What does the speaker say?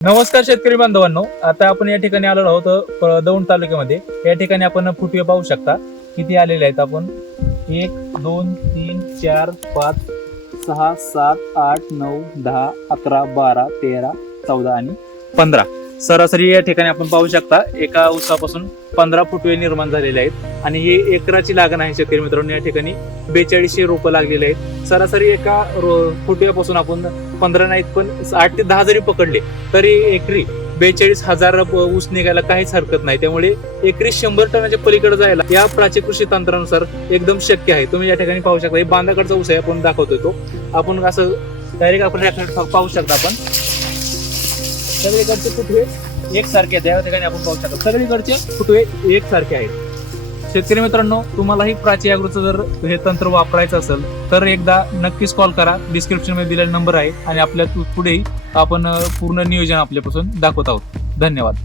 नमस्कार शेतकरी बांधवांनो, आता आपण या ठिकाणी आलेलो आहोत दौंड तालुक्यामध्ये. या ठिकाणी आपण फुटवे पाहू शकता किती आलेले आहेत. आपण 1 2 3 4 5 6 7 8 9 10 11 12 13 14 आणि 15 सरासरी या ठिकाणी आपण पाहू शकता. एका ऊसापासून 15 फुटवे निर्माण झालेले आहेत आणि ही एकराची लागण आहे. शेतकरी मित्रांनो, या ठिकाणी 4200 रोपं लागलेले आहेत. सरासरी एका फुटव्यापासून आपण 15 नाहीत पण 8 ते 10 जरी पकडले तरी एकरी 42,000 ऊस निघायला काहीच हरकत नाही. त्यामुळे एकरी 100 टनाच्या पलीकडे जायला या प्राची कृषी तंत्रानुसार एकदम शक्य आहे. तुम्ही या ठिकाणी पाहू शकता. हे बांधाकडचा ऊस आहे, आपण दाखवतोय तो. आपण असं डायरेक्ट आपण पाहू शकता. आपण सगळीकडचे फुटवे एकसारखे आहेत. या ठिकाणी आपण पाहू शकता सगळीकडचे फुटवे एकसारखे आहेत. शेतकरी मित्रांनो, तुम्हालाही प्राची ॲग्रोचं जर हे तंत्र वापरायचं असेल तर एकदा नक्कीच कॉल करा. डिस्क्रिप्शन मध्ये दिलेला नंबर आहे आणि आपल्या पुढेही आपण पूर्ण नियोजन आपल्यापासून दाखवत आहोत. धन्यवाद.